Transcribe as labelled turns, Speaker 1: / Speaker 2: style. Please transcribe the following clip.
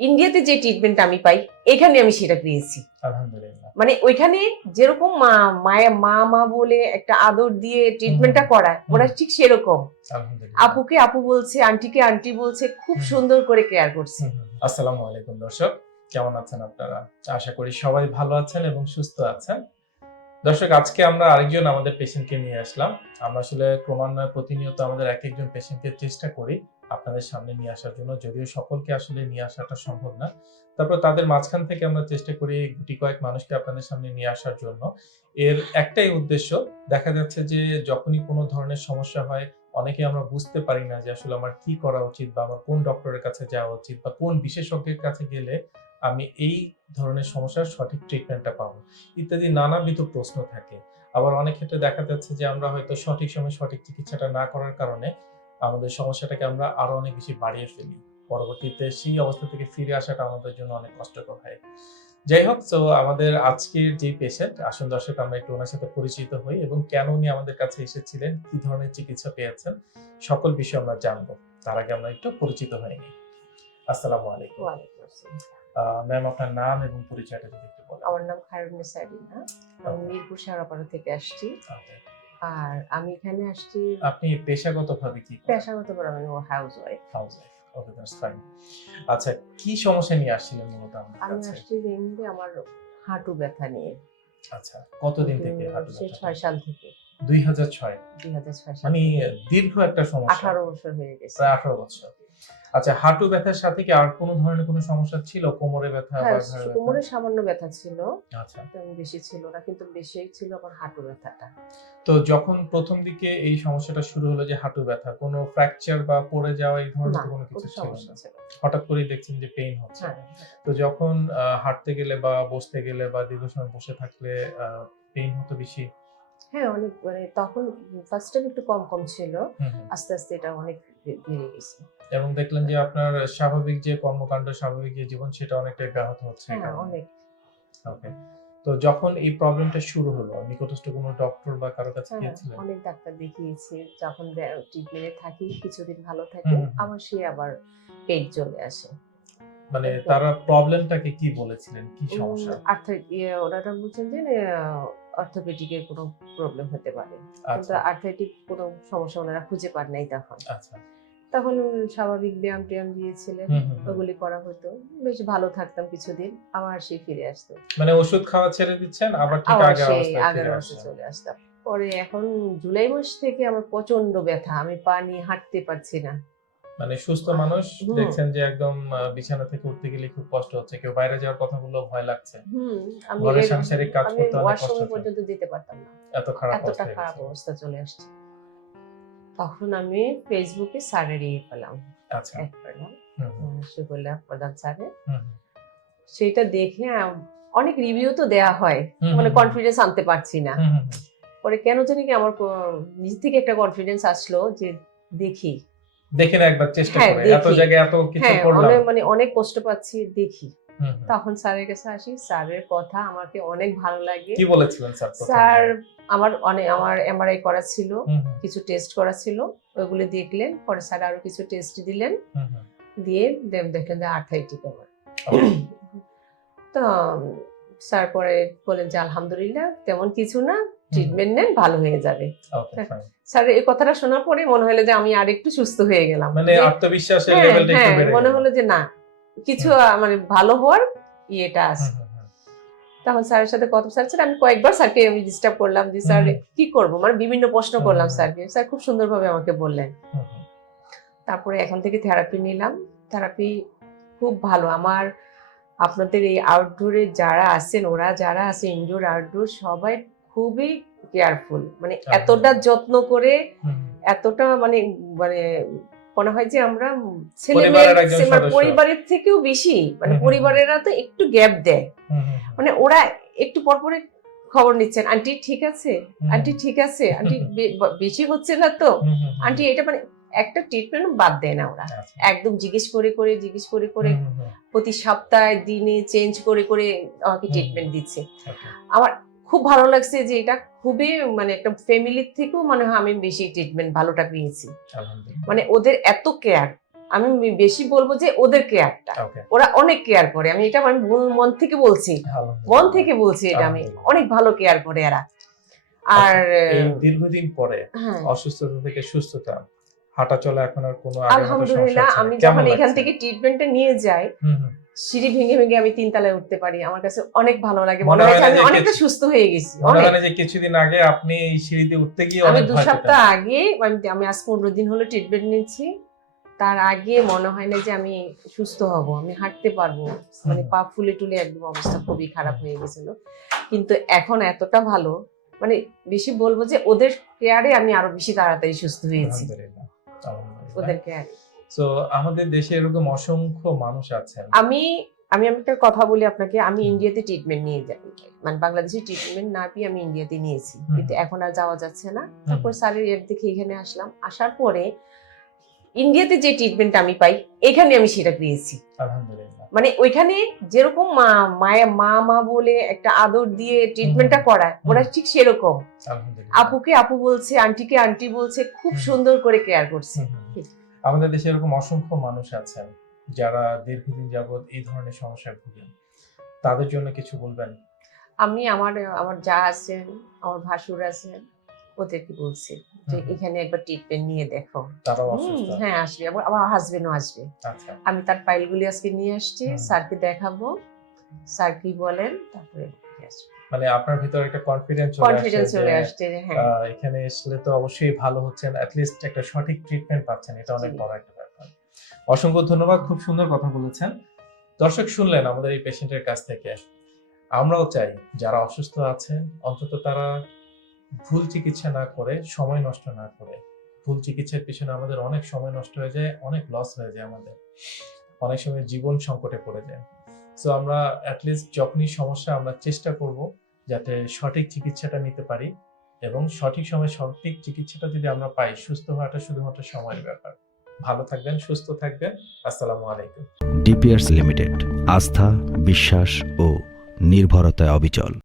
Speaker 1: ইন্ডিয়াতে যে ট্রিটমেন্ট আমি পাই এখানে আমি সেটা পেয়েছি। মানে ওইখানে যেরকম মা মায়া মা মা বলে একটা আদর দিয়ে ট্রিটমেন্টটা করায় ওরা ঠিক সেরকম। আপুকে আপু বলছে আন্টিকে আন্টি বলছে খুব সুন্দর করে কেয়ার করছে।
Speaker 2: আসসালামু আলাইকুম দর্শক কেমন আছেন আপনারা? আশা করি সবাই ভালো আছেন এবং সুস্থ আছেন। দর্শক আজকে আমরা আরেকজন আমাদের পেশেন্টকে নিয়ে আসলাম। আমরা আসলে ক্রমান্বয়ে প্রতিনিয়ত আমাদের এক একজন পেশেন্টকে চেষ্টা করি। আপনাদের সামনে নিয়ে আসার জন্য। যদিও সকলকে আসলে নিয়ে আসাটা সম্ভব না। তারপর তাদের মাঝখান থেকে আমরা চেষ্টা করি গুটি কয়েক মানুষকে আপনাদের সামনে নিয়ে আসার জন্য। এর একটাই উদ্দেশ্য, দেখা যাচ্ছে যে যখনই কোনো ধরনের সমস্যা হয়, অনেকে আমরা বুঝতে পারি না যে আসলে আমার কি করা উচিত বা আমার কোন ডক্টরের কাছে যাওয়া উচিত বা কোন বিশেষজ্ঞের কাছে গেলে আমি এই ধরনের সমস্যার সঠিক ট্রিটমেন্টটা পাবো। ইত্যাদি নানাবিধ প্রশ্ন থাকে। আবার অনেক ক্ষেত্রে দেখা যাচ্ছে যে আমরা হয়তো সঠিক সময় সঠিক চিকিৎসাটা না করার কারণে আমাদের সমস্যাটাকে আমরা আরও অনেক বেশি বাড়িয়ে ফেলি। পরবর্তীতে সেই অবস্থা থেকে ফিরে আসাটা আমাদের জন্য অনেক কষ্টকর হয়। যাই হোক তো আমাদের আজকের যে পেশেন্ট আসুন দর্শক আমরা একটু ওনার সাথে পরিচিত হই এবং কেন উনি আমাদের কাছে এসেছিলেন কি ধরনের চিকিৎসা পেয়েছেন সকল বিষয় আমরা জানব। তার আগে আমরা একটু পরিচিত নিই। আসসালামু আলাইকুম। ম্যাম আপনার নাম এবং পরিচয়টা যদি একটু বলেন।
Speaker 1: আমার নাম খায়রুন্নেসা আরিনা আমি মিরপুর সারাপাড়া থেকে আসছি।
Speaker 2: Okay.
Speaker 1: আর আমি এখানে আসছি
Speaker 2: আপনি পেশাগতভাবে কি
Speaker 1: পেশাগতভাবে আমি housewife
Speaker 2: house okay that's fine আচ্ছা কি সমস্যা নিয়ে আসছিলেন মূলত আমাদের
Speaker 1: আমি আসছি এমনি আমার হাঁটু ব্যথা নিয়ে।
Speaker 2: আচ্ছা কতদিন থেকে হাঁটু
Speaker 1: ব্যথা 6 সাল থেকে।
Speaker 2: দুই হাজার ছয়?
Speaker 1: দুই হাজার ছয় সাল
Speaker 2: মানে দীর্ঘ একটা সমস্যা।
Speaker 1: আঠারো বছর হয়ে গেছে।
Speaker 2: প্রায় আঠারো বছর। আচ্ছা হাঁটু ব্যথার সাথে কি আর কোনো ধরনের কোনো সমস্যা ছিল? কোমরে ব্যথা
Speaker 1: হ্যাঁ কোমরে সামান্য ব্যথা ছিল।
Speaker 2: আচ্ছা।
Speaker 1: তেমন বেশি ছিল না কিন্তু বেশি ছিল আমার হাঁটু ব্যথাটা।
Speaker 2: তো যখন প্রথম দিকে এই সমস্যাটা শুরু হলো যে হাঁটু ব্যথা কোনো ফ্র্যাকচার বা পড়ে যাওয়া এই ধরনের কোনো কিছু ছিল না? হঠাৎ করেই দেখছেন যে পেইন হচ্ছে।
Speaker 1: হ্যাঁ
Speaker 2: তো যখন হাঁটতে গেলে বা বসতে গেলে বা দীর্ঘ সময় বসে থাকলে পেইন হতো বেশি?
Speaker 1: হ্যাঁ অনেক মানে তখন ফার্স্ট টাইম একটু কম কম ছিল। আস্তে আস্তে এটা অনেক বেড়ে গেছে।
Speaker 2: এবং দেখলেন যে আপনার স্বাভাবিক যে কর্মকাণ্ড স্বাভাবিক যে জীবন সেটা অনেকটাই ব্যাহত হচ্ছে
Speaker 1: হ্যাঁ অনেক।
Speaker 2: ওকে তো যখন এই প্রবলেমটা শুরু হলো নিকটস্থ কোনো ডক্টর বা কারও কাছে
Speaker 1: হ্যাঁ,
Speaker 2: গিয়েছিলেন?
Speaker 1: অনেক ডাক্তার দেখিয়েছি যখন ট্রিটমেন্টে থাকি কিছুদিন ভালো থাকে। আবার সে আবার পেট চলে আসে।
Speaker 2: মানে তারা প্রবলেমটাকে কি বলেছিলেন? কি সমস্যা?
Speaker 1: আর্থাই ওনারা বলছেন যে অর্থোপেডিকের কোনো প্রবলেম হতে পারে। কিন্তু আর্থাইটিক কোনো সমস্যা ওনারা খুঁজে পান নাই তখন।
Speaker 2: আচ্ছা।
Speaker 1: তখন স্বাভাবিক ব্যায়াম ট্যায়াম দিয়েছিলেন। ওগুলি করা হতো। বেশ ভালো থাকতাম কিছুদিন আবার সে ফিরে আসতো।
Speaker 2: মানে ওষুধ খাওয়া ছেড়ে দিচ্ছেন আবার ঠিক আগের অবস্থায়
Speaker 1: চলে আসতাম। পরে এখন জুলাই মাস থেকে আমার প্রচণ্ড ব্যথা আমি পা নিয়ে হাঁটতে পারছি না।
Speaker 2: মানে সুস্থ মানুষ দেখছেন যে একদম বিছানা থেকে উঠতে গেলে খুব কষ্ট হচ্ছে। কেউ বাইরে যাওয়ার কথা বললেও ভয় লাগছে।
Speaker 1: হুম আমি
Speaker 2: সাংসারিক কাজ করতে অনেক কষ্ট
Speaker 1: পর্যন্ত দিতে পারতাম না।
Speaker 2: এত খারাপ অবস্থা
Speaker 1: খারাপ অবস্থা চলে আসছে। তখন আমি ফেসবুকে স্যারের ইয়ে পেলাম।
Speaker 2: আচ্ছা।
Speaker 1: পেলাম। প্রধান স্যারের। সেটা দেখে অনেক রিভিউ তো দেয়া হয়। মানে কনফিডেন্স আনতে পারছি না। পরে কেন জানি কি আমার নিজ থেকে একটা কনফিডেন্স আসলো যে দেখি।
Speaker 2: দেখে না একবার চেষ্টা
Speaker 1: হ্যাঁ,
Speaker 2: করে। এত জায়গায় এত কিছু
Speaker 1: হ্যাঁ
Speaker 2: করলাম।
Speaker 1: মানে অনেক কষ্ট পাচ্ছি দেখি। তখন স্যারের কাছে আসি স্যারের কথা আমাকে অনেক ভালো লাগে।
Speaker 2: কি বলেছিলেন স্যার
Speaker 1: স্যার আমার অনেক আমার এমআরআই করা ছিল কিছু টেস্ট করা ছিল ওইগুলো দেখলেন পরে স্যার আরও কিছু টেস্ট দিলেন। দিয়ে দে- দেখলেন যে আর্থাইটিক আমার তো স্যার পরে বলেন যে আলহামদুলিল্লাহ তেমন কিছু না। ট্রিটমেন্ট নেন ভালো হয়ে যাবে। স্যার এই কথাটা শোনার পরে মনে হলো যে আমি আর একটু সুস্থ হয়ে গেলাম।
Speaker 2: মানে আত্মবিশ্বাসের
Speaker 1: হ্যাঁ,
Speaker 2: লেভেলটা একটু
Speaker 1: হ্যাঁ,
Speaker 2: বেড়ে
Speaker 1: মনে হলো যে না কিছু মানে ভালো হওয়ার ইয়েটা আছে। তখন স্যারের সাথে কত স্যার স্যার আমি কয়েকবার স্যারকে আমি ডিস্টার্ব করলাম যে স্যার কি করব? মানে বিভিন্ন প্রশ্ন করলাম স্যারকে। স্যার খুব সুন্দরভাবে আমাকে বললেন। তারপরে এখান থেকে থেরাপি নিলাম। থেরাপি খুব ভালো। আমার আপনাদের এই আউটডোরে যারা আছেন ওরা যারা আছে ইনডোর আউটডোর সবাই খুবই কেয়ারফুল মানে এতটা যত্ন করে। এতটা মানে মানে মনে হয় যে আমরা ছেলে
Speaker 2: পরিবারের একজন
Speaker 1: মেয়ে
Speaker 2: সদস্য।
Speaker 1: পরিবারের থেকেও বেশি মানে। পরিবারেরা তো একটু গ্যাপ দেয়। মানে ওরা একটু পর পরে খবর নিচ্ছেন আন্টি ঠিক আছে আন্টি ঠিক আছে আন্টি বেশি হচ্ছে না তো। আন্টি এটা মানে একটা ট্রিটমেন্ট বাদ দেয় না ওরা
Speaker 2: আচ্ছা।
Speaker 1: একদম জিজ্ঞেস করে করে জিজ্ঞেস করে করে। প্রতি সপ্তাহে দিনে চেঞ্জ করে করে আমাকে ট্রিটমেন্ট দিচ্ছে আমার খুব ভালো লাগছে যে এটা খুবই মানে একটা ফ্যামিলির থেকেও মনে হয় আমি বেশি ট্রিটমেন্ট ভালোটা পেয়েছি। মানে ওদের এত কেয়ার আমি বেশি বলব যে ওদের কেয়ারটা ওরা অনেক কেয়ার করে আমি এটা আমি মন- থেকে বলছি। মন থেকে বলছি এটা আমি। অনেক ভালো কেয়ার করে এরা। আর
Speaker 2: দীর্ঘদিন পরে
Speaker 1: হ্যাঁ।
Speaker 2: অসুস্থতা থেকে সুস্থতা হাঁটা চলা এখন আর কোনো
Speaker 1: আলহামদুলিল্লাহ। আমি যখন এখান থেকে ট্রিটমেন্টটা নিয়ে যাই। সিঁড়ি ভেঙে ভেঙে আমি তিন তিনতলায় উঠতে পারি। আমার কাছে অনেক ভালো লাগে।
Speaker 2: মনে
Speaker 1: হয় আমি অনেকটা সুস্থ হয়ে গেছি।
Speaker 2: মনে হয় যে কিছুদিন আগে আপনি এই সিঁড়িতে উঠতে গিয়ে
Speaker 1: আমি দু সপ্তাহ আগে আমি আজ পনেরো দিন হলো ট্রিটমেন্ট নিচ্ছি। তার আগে মনে হয় না যে আমি সুস্থ হব। আমি হাঁটতে পারব। মানে পা ফুলে টুলে একদম অবস্থা খুবই খারাপ হয়ে গেছিল। কিন্তু এখন এতটা ভালো মানে বেশি বলব যে ওদের কেয়ারে আমি আরও বেশি তাড়াতাড়ি সুস্থ হয়েছি। ওদের কেয়ারে
Speaker 2: তো আমাদের দেশে এরকম অসংখ্য মানুষ আছেন।
Speaker 1: আমি আমি একটা কথা বলি আপনাকে আমি ইন্ডিয়াতে ট্রিটমেন্ট নিয়ে যাই। মানে বাংলাদেশে ট্রিটমেন্ট না পেয়ে আমি ইন্ডিয়াতে নিয়েছি। কিন্তু এখন আর যাওয়া যাচ্ছে না। তারপর স্যারের এর দেখে এখানে আসলাম। আসার পরে ইন্ডিয়াতে যে ট্রিটমেন্ট আমি পাই এখানে আমি সেটা পেয়েছি। মানে ওইখানে যেরকম মা মায়া মা মা বলে একটা আদর দিয়ে ট্রিটমেন্টটা করায় ওরা ঠিক সেরকম। আপুকে আপু বলছে আন্টিকে আন্টি বলছে খুব সুন্দর করে কেয়ার করছে।
Speaker 2: আমাদের দেশে এরকম অসংখ্য মানুষ আছেন যারা দীর্ঘদিন যাবৎ এই ধরনের সমস্যায় ভুগেন। তাদের জন্য কিছু বলবেন?
Speaker 1: আমি আমার আমার যা আছেন আমার ভাসুর আছেন ওদেরকে বলছি যে এখানে একবার ট্রিটমেন্ট নিয়ে দেখো। হ্যাঁ আসবে। আমার হাজবেন্ডও আসবে।
Speaker 2: আচ্ছা।
Speaker 1: আমি তার ফাইলগুলি আজকে নিয়ে আসছি স্যারকে দেখাবো। স্যার কি বলেন? তারপরে আসব।
Speaker 2: মানে আপনার ভিতরে একটা কনফিডেন্স চলে
Speaker 1: কনফিডেন্স চলে আসছে হ্যাঁ।
Speaker 2: এখানে আসলে তো অবশ্যই ভালো হচ্ছেন লিস্ট একটা সঠিক ট্রিটমেন্ট পাচ্ছেন এটা অনেক বড় একটা ব্যাপার। অসংখ্য ধন্যবাদ খুব সুন্দর কথা বলেছেন। দর্শক শুনলেন আমাদের এই পেশেন্টের কাছ থেকে। আমরাও চাই যারা অসুস্থ আছেন অন্তত তারা ভুল চিকিৎসা না করে সময় নষ্ট না করে। ভুল চিকিৎসার পিছনে আমাদের অনেক সময় নষ্ট হয়ে যায় অনেক লস হয়ে যায় আমাদের। অনেক সময় জীবন সংকটে পড়ে যায়। সো আমরা অ্যাটলিস্ট যখনই সমস্যা আমরা চেষ্টা করব যাতে সঠিক চিকিৎসাটা নিতে পারি এবং সঠিক সময়ে সঠিক চিকিৎসাটা যদি আমরা পাই, সুস্থ হওয়াটা শুধুমাত্র সময়ের ব্যাপার। ভালো থাকবেন, সুস্থ থাকবেন। আসসালামু আলাইকুম।
Speaker 3: ডিপিয়ার্স লিমিটেড আস্থা, বিশ্বাস ও নির্ভরতায় অবিচল।